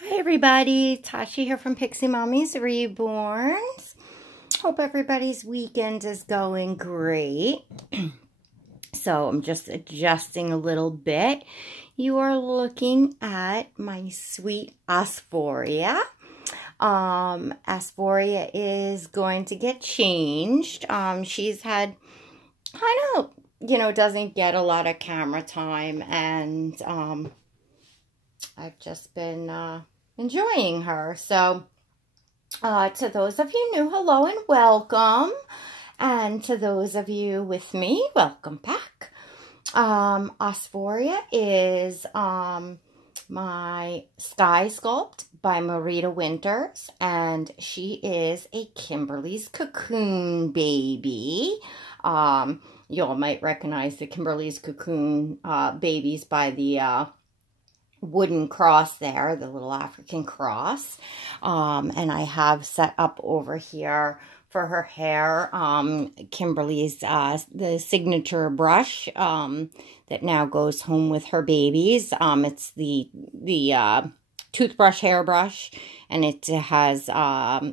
Hi everybody, Tasha here from Pixie Mommy's Reborns. Hope everybody's weekend is going great. So I'm just adjusting a little bit. You are looking at my sweet Asvoria. Asvoria is going to get changed. She's had doesn't get a lot of camera time, and I've just been enjoying her. So to those of you new, hello and welcome. And to those of you with me, welcome back. Asvoria is my Skye sculpt by Marita Winters, and she is a Kymberlee's Cocoon baby. You all might recognize the Kymberlee's Cocoon babies by the wooden cross there, the little African cross. And I have set up over here for her hair Kymberlee's the signature brush that now goes home with her babies. It's the toothbrush hairbrush, and it has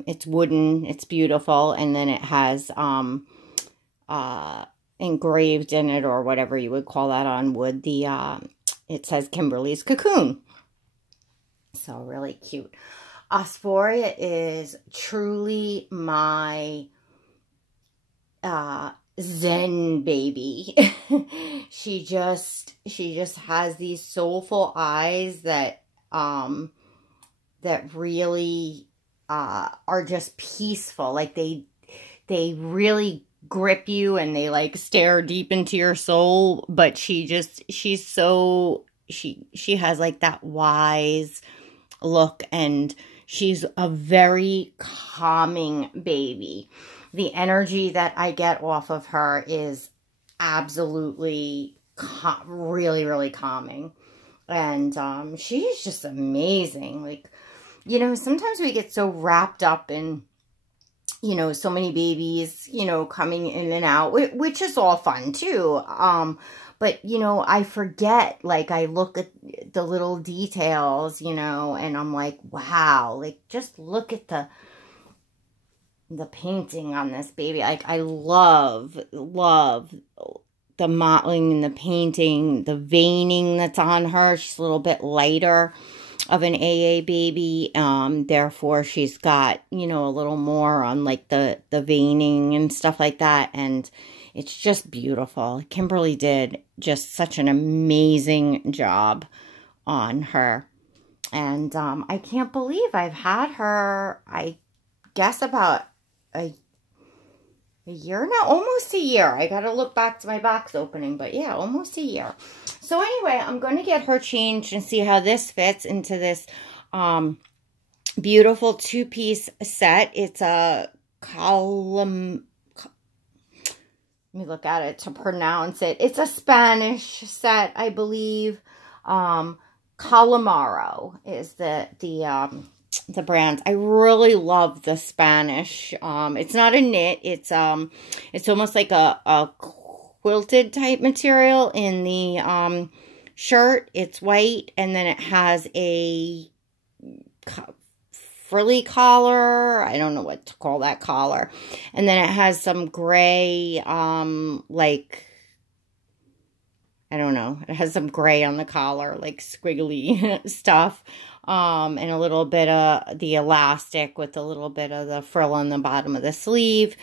it's wooden, it's beautiful, and then it has engraved in it, or whatever you would call that on wood, it says Kymberlee's Cocoon. So really cute. Asvoria is truly my Zen baby. she just has these soulful eyes that really are just peaceful. Like they really grip you, and they like stare deep into your soul. But she has like that wise look, and she's a very calming baby. The energy that I get off of her is absolutely really, really calming. And she's just amazing. Like, sometimes we get so wrapped up in so many babies, coming in and out, which is all fun too. But, I forget, like, I look at the little details, and I'm like, wow, like, just look at the painting on this baby. Like, I love the modeling and the painting, the veining that's on her. She's a little bit lighter of an AA baby, therefore she's got, a little more on like the veining and stuff like that, and it's just beautiful. Kymberlee did just such an amazing job on her, and I can't believe I've had her, I guess about a year now, almost a year. I gotta look back to my box opening, but yeah, almost a year. So anyway, I'm going to get her changed and see how this fits into this beautiful two-piece set. It's a column. Let me look at it to pronounce it. It's a Spanish set, I believe. Calamaro is the brand. I really love the Spanish. It's not a knit. It's almost like a quilted type material in the shirt. It's white, and then it has a frilly collar. I don't know what to call that collar. And then it has some gray, like, I don't know. It has some gray on the collar, like squiggly stuff. And a little bit of the elastic with a little bit of the frill on the bottom of the sleeve.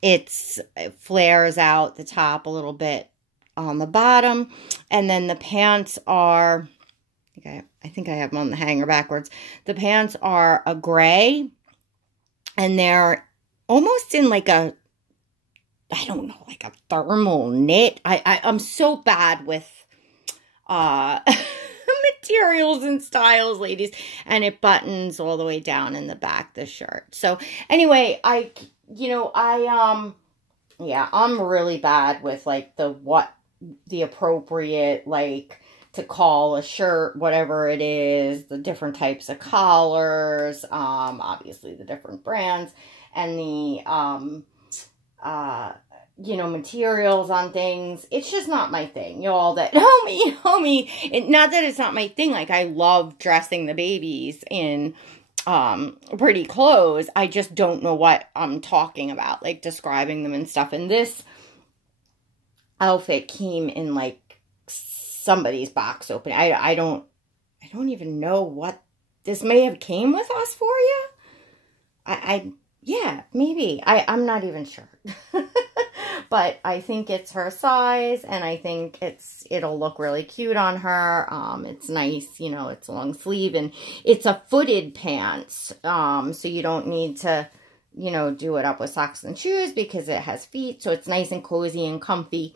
It flares out the top a little bit on the bottom. And then the pants are, I think I have them on the hanger backwards. The pants are a gray, and they're almost in like a, I don't know, like a thermal knit. I'm so bad with materials and styles, ladies, and it buttons all the way down in the back, the shirt. So anyway, I'm really bad with like the appropriate, like, to call a shirt, whatever it is, the different types of collars, obviously the different brands, and the you know, materials on things. It's just not my thing. Y'all that know me. Not that it's not my thing. Like, I love dressing the babies in pretty clothes. I just don't know what I'm talking about, like describing them and stuff. And this outfit came in like somebody's box opening. I don't even know what this may have came with Asvoria. Yeah, maybe. I'm not even sure. But I think it's her size, and I think it'll look really cute on her. It's nice, you know, it's long sleeve, and it's a footed pants. So you don't need to, you know, do it up with socks and shoes because it has feet. So it's nice and cozy and comfy.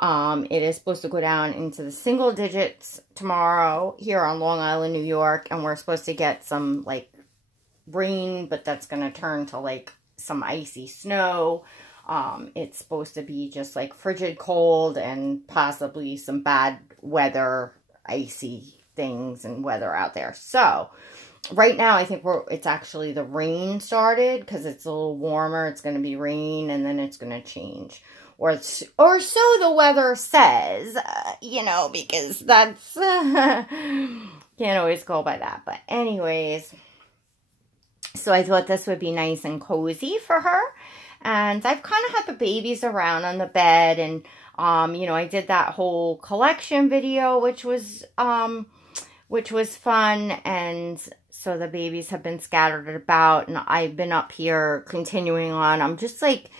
It is supposed to go down into the single digits tomorrow here on Long Island, New York. And we're supposed to get some, like, rain, but that's going to turn to, like, some icy snow. It's supposed to be just, like, frigid cold and possibly some bad weather, icy things and weather out there. So, right now, I think it's actually the rain started because it's a little warmer. It's going to be rain, and then it's going to change. Or so the weather says, you know, because that's, can't always go by that. But anyways, so I thought this would be nice and cozy for her. And I've kind of had the babies around on the bed, and, you know, I did that whole collection video, which was fun. And so the babies have been scattered about, and I've been up here continuing on. I'm just like,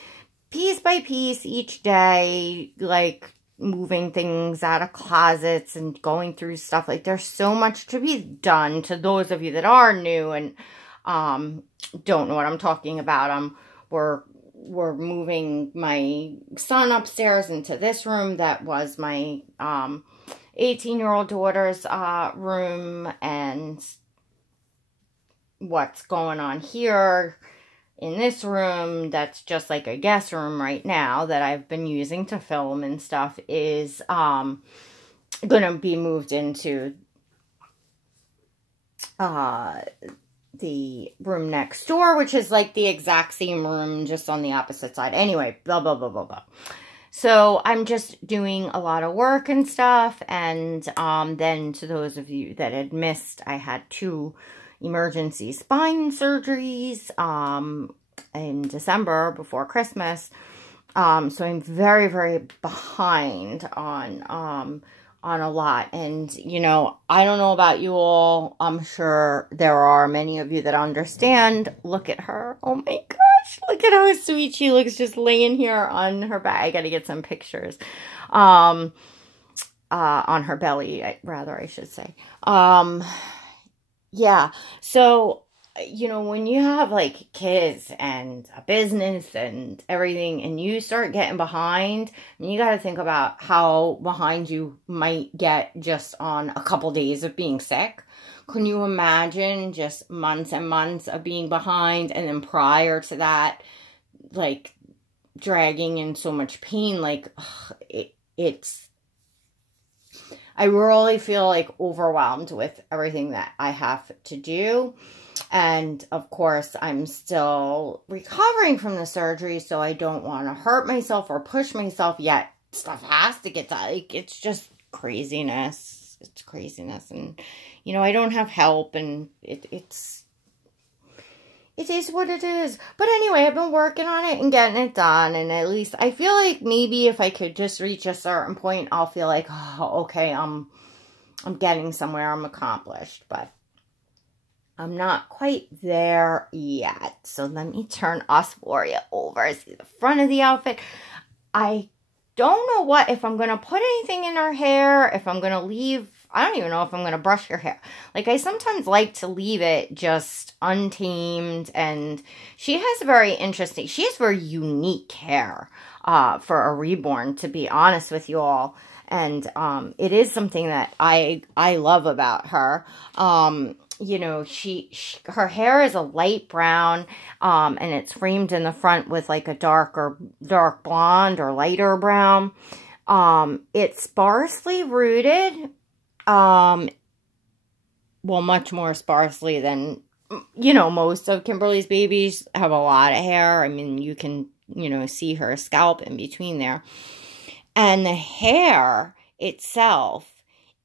piece by piece each day, like moving things out of closets and going through stuff. Like, there's so much to be done. To those of you that are new and don't know what I'm talking about, we're moving my son upstairs into this room that was my 18-year-old daughter's room, and what's going on here in this room that's just like a guest room right now that I've been using to film and stuff is going to be moved into the room next door, which is like the exact same room, just on the opposite side. Anyway, blah, blah, blah, blah, blah. So I'm just doing a lot of work and stuff. And then to those of you that had missed, I had 2 emergency spine surgeries in December before Christmas. So I'm very, very behind on a lot. And, you know, I don't know about you all. I'm sure there are many of you that understand. Look at her. Oh my gosh. Look at how sweet she looks just laying here on her back. I got to get some pictures. On her belly, I should say. Yeah. So, you know, when you have like kids and a business and everything, and you start getting behind, you got to think about how behind you might get just on a couple days of being sick. Can you imagine just months and months of being behind, and then prior to that, like dragging in so much pain? Like, I really feel like overwhelmed with everything that I have to do. And of course, I'm still recovering from the surgery, so I don't want to hurt myself or push myself yet. Stuff has to get done. Like, it's just craziness. It's craziness. And, you know, I don't have help, and it is what it is. But anyway, I've been working on it and getting it done. And at least I feel like maybe if I could just reach a certain point, I'll feel like, oh, okay, I'm getting somewhere. I'm accomplished. But I'm not quite there yet. So let me turn Asvoria over. See the front of the outfit. I don't know if I'm going to put anything in her hair, if I'm going to leave. I don't even know if I'm going to brush her hair. Like, I sometimes like to leave it just untamed. And she has very unique hair for a reborn, to be honest with you all. And it is something that I love about her. You know, her hair is a light brown, and it's framed in the front with like a dark blonde or lighter brown. It's sparsely rooted. Well, much more sparsely than, you know, most of Kymberlee's babies have a lot of hair. I mean, you can you know, see her scalp in between there. And the hair itself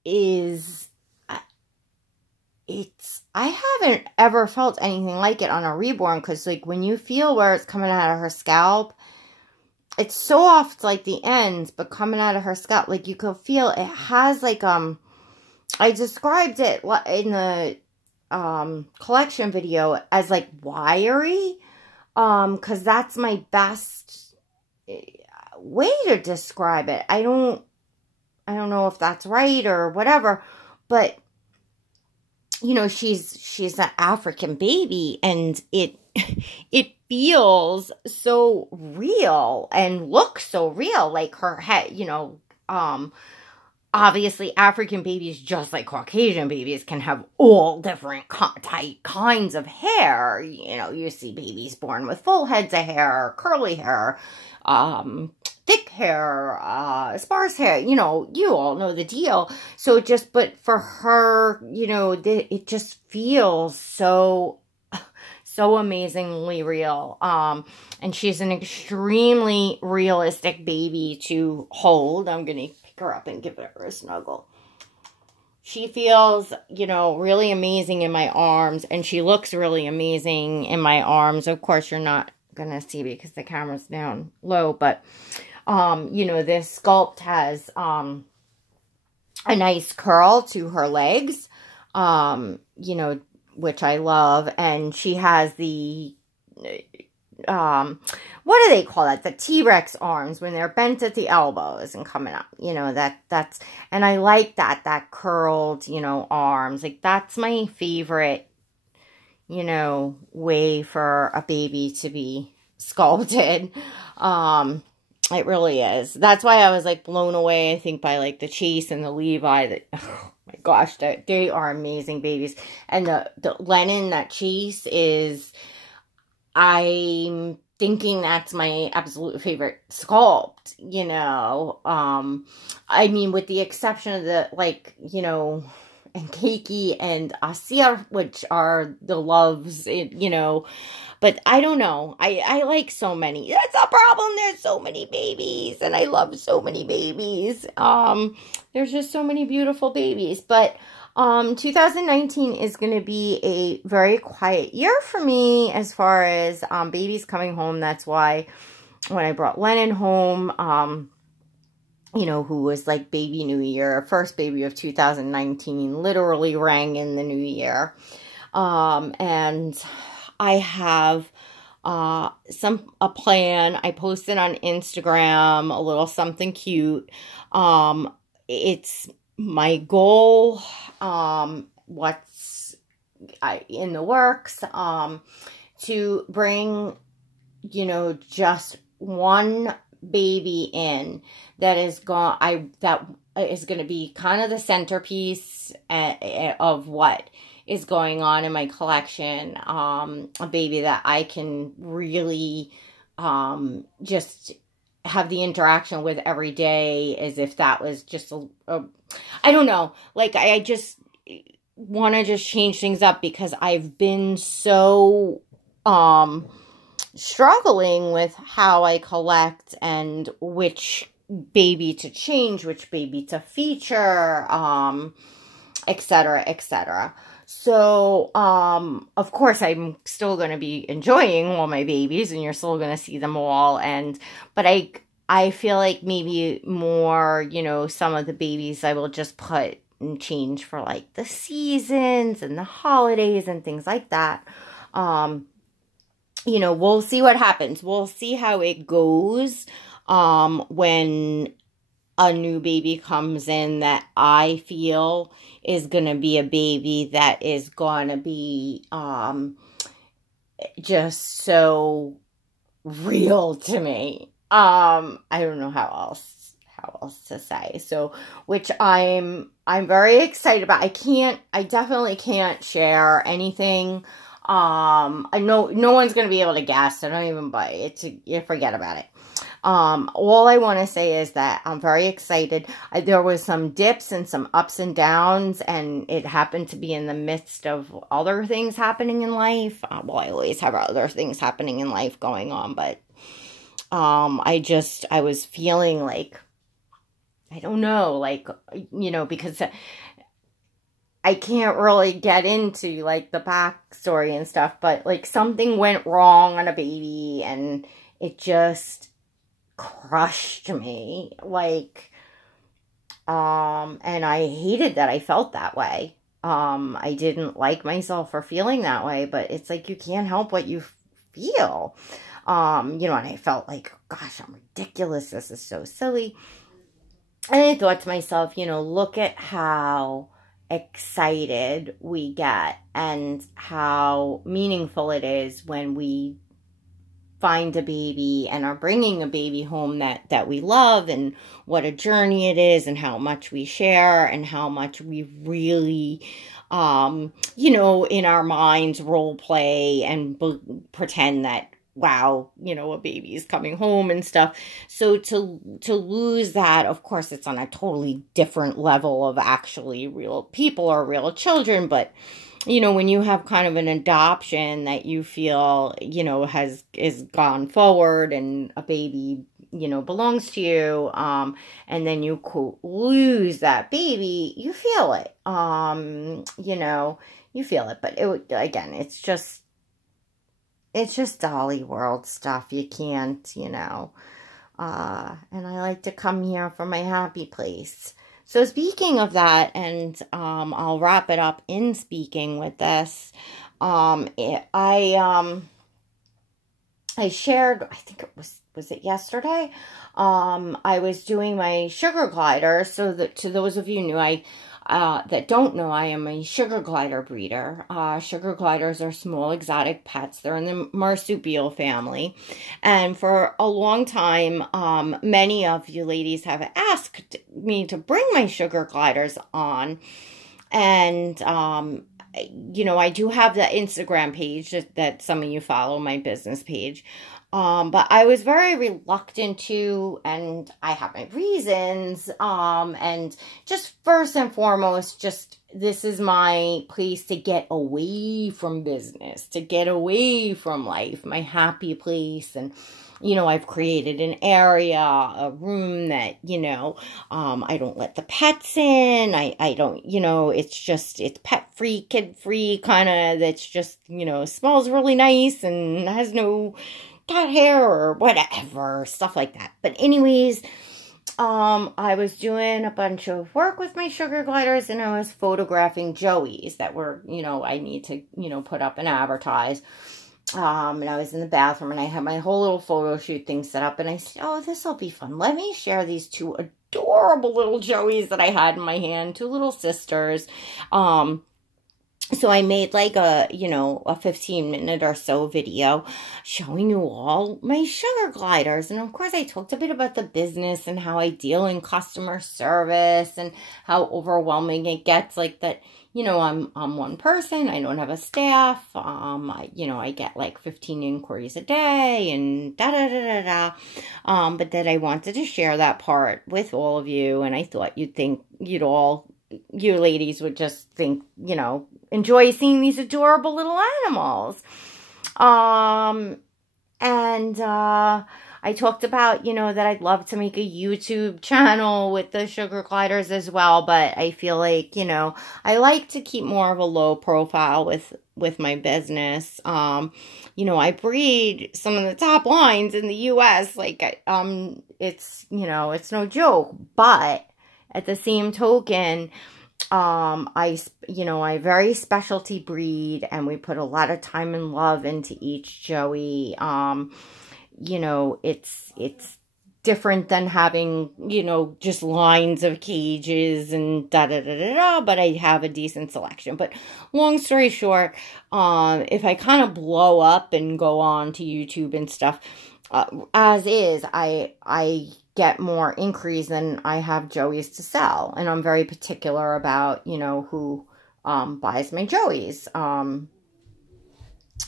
is, I haven't ever felt anything like it on a Reborn, because like when you feel where it's coming out of her scalp, it's soft like the ends, but coming out of her scalp, like you can feel it has like, I described it in the collection video as like wiry, because that's my best way to describe it. I don't know if that's right or whatever, but you know, she's an African baby, and it feels so real and looks so real, like her head, you know, obviously African babies, just like Caucasian babies, can have all different tight kinds of hair. You know, you see babies born with full heads of hair, curly hair, thick hair, sparse hair, you know, you all know the deal. So but for her, you know, it just feels so amazingly real. And she's an extremely realistic baby to hold. I'm going to pick her up and give her a snuggle. She feels, you know, really amazing in my arms, and she looks really amazing in my arms. Of course, you're not going to see because the camera's down low, but you know, this sculpt has a nice curl to her legs, you know, which I love. And she has the, what do they call that? The T-Rex arms when they're bent at the elbows and coming up, you know, that's, and I like that curled, you know, arms. Like, that's my favorite, you know, way for a baby to be sculpted. It really is. That's why I was like blown away, I think, by like the Chase and the Levi. That, oh my gosh, they are amazing babies. And the Lennon that Chase is, I'm thinking that's my absolute favorite sculpt, you know. I mean, with the exception of the, like, you know, and Keiki and Asia, which are the loves, you know. But I don't know. I like so many. That's a problem. There's so many babies. And I love so many babies. There's just so many beautiful babies. But 2019 is going to be a very quiet year for me as far as babies coming home. That's why when I brought Lennon home, you know, who was like baby New Year, first baby of 2019, literally rang in the new year. And I have a plan. I posted on Instagram a little something cute. It's my goal, what's in the works, to bring, you know, just one baby in that is going to be kind of the centerpiece of what is going on in my collection. A baby that I can really just have the interaction with every day, as if that was just I don't know, like I just want to just change things up, because I've been so struggling with how I collect and which baby to change, which baby to feature, etc., etc. So, of course, I'm still going to be enjoying all my babies, and you're still going to see them all. But I feel like maybe more, you know, some of the babies I will just put and change for like the seasons and the holidays and things like that. You know, we'll see what happens. We'll see how it goes, when a new baby comes in that I feel is going to be a baby that is going to be just so real to me. I don't know how else to say. So, which I'm very excited about. I definitely can't share anything. I know no one's going to be able to guess. So don't even buy it. You forget about it. All I want to say is that I'm very excited. There was some dips and some ups and downs, and it happened to be in the midst of other things happening in life. Well, I always have other things happening in life going on, but I was feeling like, I don't know, like, you know, because I can't really get into, like, the backstory and stuff, but, like, something went wrong on a baby, and it just crushed me, like, and I hated that I felt that way. I didn't like myself for feeling that way, but it's like, you can't help what you feel. You know, and I felt like, gosh, I'm ridiculous. This is so silly. And I thought to myself, you know, look at how excited we get and how meaningful it is when we find a baby and are bringing a baby home that we love, and what a journey it is, and how much we share, and how much we really, you know, in our minds role play and pretend that, wow, you know, a baby is coming home and stuff. So to lose that, of course, it's on a totally different level of actually real people or real children, but you know, when you have kind of an adoption that you feel, you know, is gone forward, and a baby, you know, belongs to you, and then you lose that baby, you feel it, you know, you feel it. But again, it's just Dolly World stuff. You can't, you know, and I like to come here from my happy place. So speaking of that, and I'll wrap it up in speaking with this, I shared, I think it was it yesterday? I was doing my sugar glider. So that, to those of you new, that don't know, I am a sugar glider breeder. Sugar gliders are small exotic pets. They're in the marsupial family. And for a long time, many of you ladies have asked me to bring my sugar gliders on. And, you know, I do have the Instagram page that some of you follow, my business page. But I was very reluctant to, and I have my reasons, and just first and foremost, just this is my place to get away from business, to get away from life, my happy place. And, you know, I've created an area, a room that, you know, I don't let the pets in. I don't, you know, it's pet free, kid free, kind of, that's just, you know, smells really nice and has no cat hair or whatever, stuff like that. But anyways, I was doing a bunch of work with my sugar gliders, and I was photographing joeys that were, you know, I need to, you know, put up and advertise. And I was in the bathroom, and I had my whole little photo shoot thing set up, and I said, oh, this will be fun. Let me share these two adorable little joeys that I had in my hand, two little sisters. So I made like a, you know, a 15-minute or so video showing you all my sugar gliders. And of course I talked a bit about the business and how I deal in customer service and how overwhelming it gets. Like that, you know, I'm one person. I don't have a staff. You know, I get like 15 inquiries a day and but that I wanted to share that part with all of you. And I thought you ladies would just think, you know, enjoy seeing these adorable little animals. I talked about, you know, that I'd love to make a YouTube channel with the sugar gliders as well, but I feel like, you know, I like to keep more of a low profile with my business. You know, I breed some of the top lines in the US, like, it's, you know, it's no joke, but at the same token, I very specialty breed, and we put a lot of time and love into each joey. You know, it's different than having, you know, just lines of cages and but I have a decent selection. But long story short, if I kind of blow up and go on to YouTube and stuff, as is, I get more inquiries than I have joeys to sell. And I'm very particular about, you know, who buys my joeys.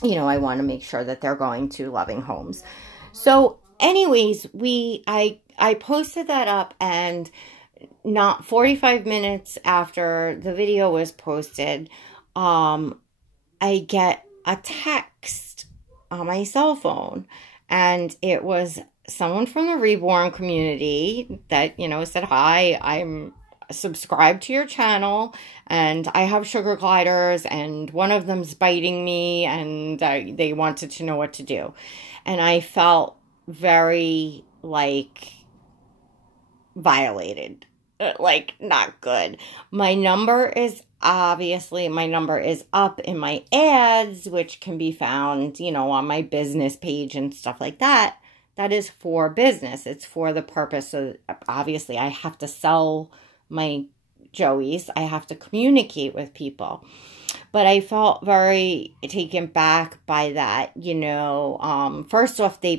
You know, I want to make sure that they're going to loving homes. So anyways, I posted that up, and not 45 minutes after the video was posted, I get a text on my cell phone, and it was someone from the Reborn community that, you know, said, hi, I'm subscribed to your channel and I have sugar gliders and one of them's biting me and they wanted to know what to do. And I felt very, like, violated. Like, not good. My number is obviously, my number is up in my ads, which can be found, you know, on my business page and stuff like that. That is for business. It's for the purpose of, obviously, I have to sell my Joeys. I have to communicate with people. But I felt very taken back by that, you know. First off, they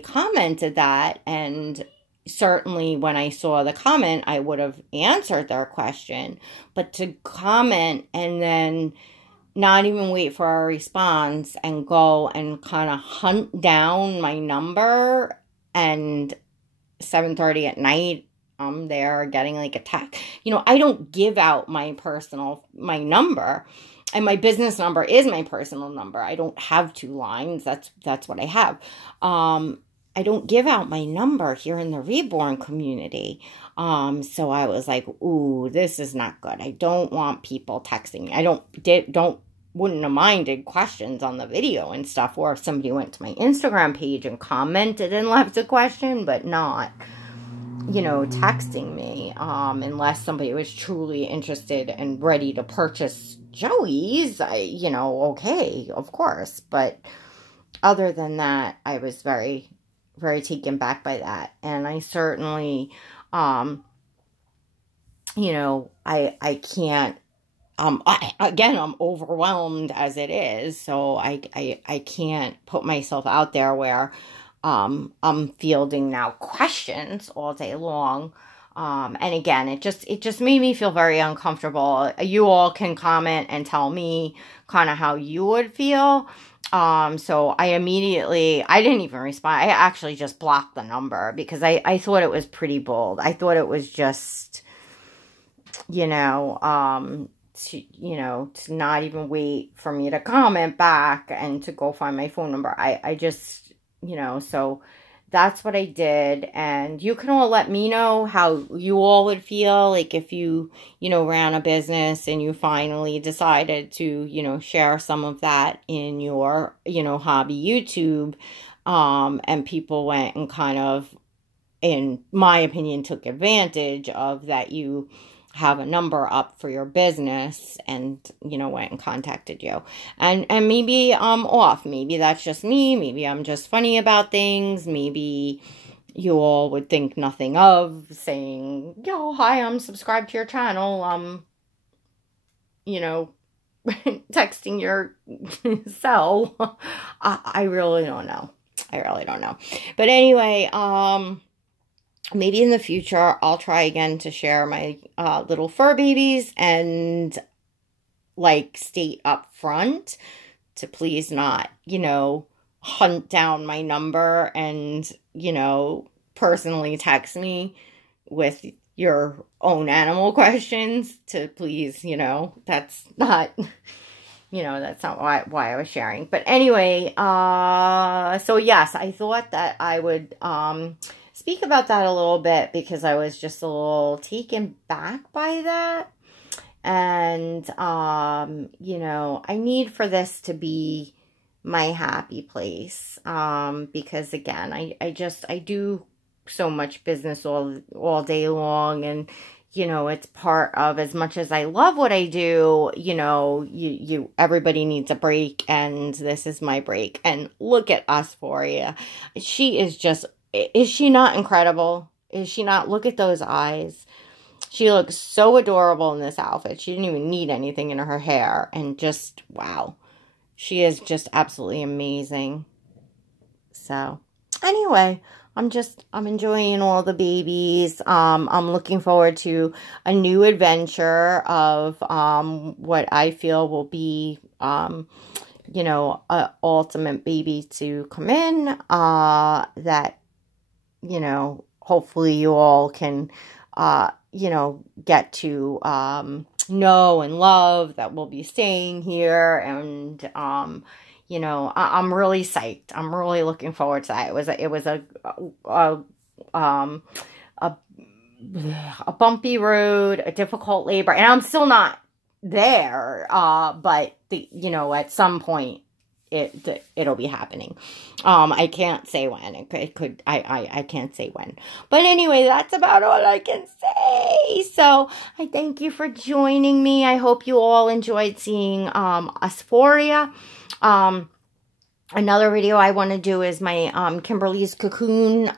commented that, and certainly when I saw the comment, I would have answered their question. But to comment and then not even wait for a response and go and kind of hunt down my number, and 7:30 at night, I'm there getting like a text. You know, I don't give out my number, and my business number is my personal number. I don't have two lines. That's what I have. I don't give out my number here in the Reborn community. So I was like, ooh, this is not good. I don't want people texting me. I wouldn't have minded questions on the video and stuff, or if somebody went to my Instagram page and commented and left a question, but not, you know, texting me, unless somebody was truly interested and ready to purchase Joeys, you know, okay, of course. But other than that, I was very, very taken back by that. And I certainly, you know, I can't, again, I'm overwhelmed as it is, so I can't put myself out there where I'm fielding now questions all day long. And again, it just made me feel very uncomfortable. You all can comment and tell me kind of how you would feel. So I didn't even respond. I actually just blocked the number because I thought it was pretty bold. I thought it was just, you know, to not even wait for me to comment back and to go find my phone number. I just, you know, so that's what I did. And you can all let me know how you all would feel, like if you know, ran a business and you finally decided to, you know, share some of that in your, you know, hobby YouTube, and people went and kind of, in my opinion, took advantage of that you have a number up for your business and, you know, went and contacted you. And maybe I'm off. Maybe that's just me. Maybe I'm just funny about things. Maybe you all would think nothing of saying, yo, hi, I'm subscribed to your channel. You know, texting your cell. I really don't know. I really don't know. But anyway, maybe in the future, I'll try again to share my little fur babies and, like, state up front to please not, you know, hunt down my number and, you know, personally text me with your own animal questions to please, you know, that's not, you know, that's not why I was sharing. But anyway, so yes, I thought that I would, speak about that a little bit because I was just a little taken back by that. And, you know, I need for this to be my happy place. Because again, I do so much business all day long, and, you know, it's part of, as much as I love what I do, you know, everybody needs a break, and this is my break. And look at Asvoria. She is just, is she not incredible? Is she not? Look at those eyes. She looks so adorable in this outfit. She didn't even need anything in her hair. And just, wow. She is just absolutely amazing. So, anyway, I'm enjoying all the babies. I'm looking forward to a new adventure of what I feel will be, you know, an ultimate baby to come in, that, you know, hopefully you all can, you know, get to know and love, that will be staying here. And, you know, I'm really psyched. I'm really looking forward to that. It was a bumpy road, a difficult labor, and I'm still not there. But you know, at some point, it'll be happening. I can't say when. I can't say when. But anyway, that's about all I can say. So I thank you for joining me. I hope you all enjoyed seeing Asvoria. Another video I want to do is my Kymberlee's Cocoon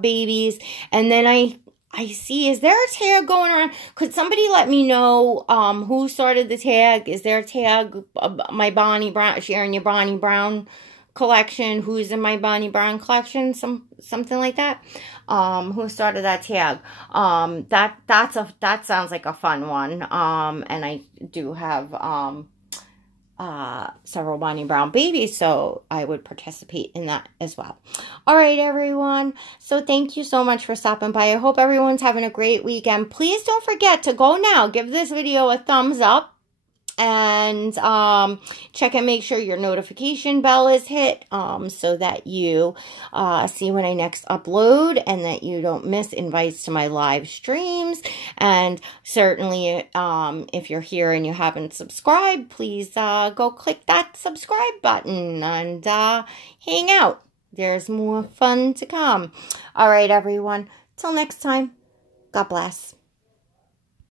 babies. And then I see, is there a tag going around? Could somebody let me know who started the tag? Is there a tag, my Bonnie Brown, sharing your Bonnie Brown collection? Who's in my Bonnie Brown collection? Something like that. Who started that tag? That sounds like a fun one. And I do have several Bonnie Brown babies, so I would participate in that as well. All right, everyone. So thank you so much for stopping by. I hope everyone's having a great weekend. Please don't forget to go now. Give this video a thumbs up. And check and make sure your notification bell is hit so that you see when I next upload and that you don't miss invites to my live streams. And certainly if you're here and you haven't subscribed, please go click that subscribe button and hang out. There's more fun to come. All right, everyone. Till next time, God bless.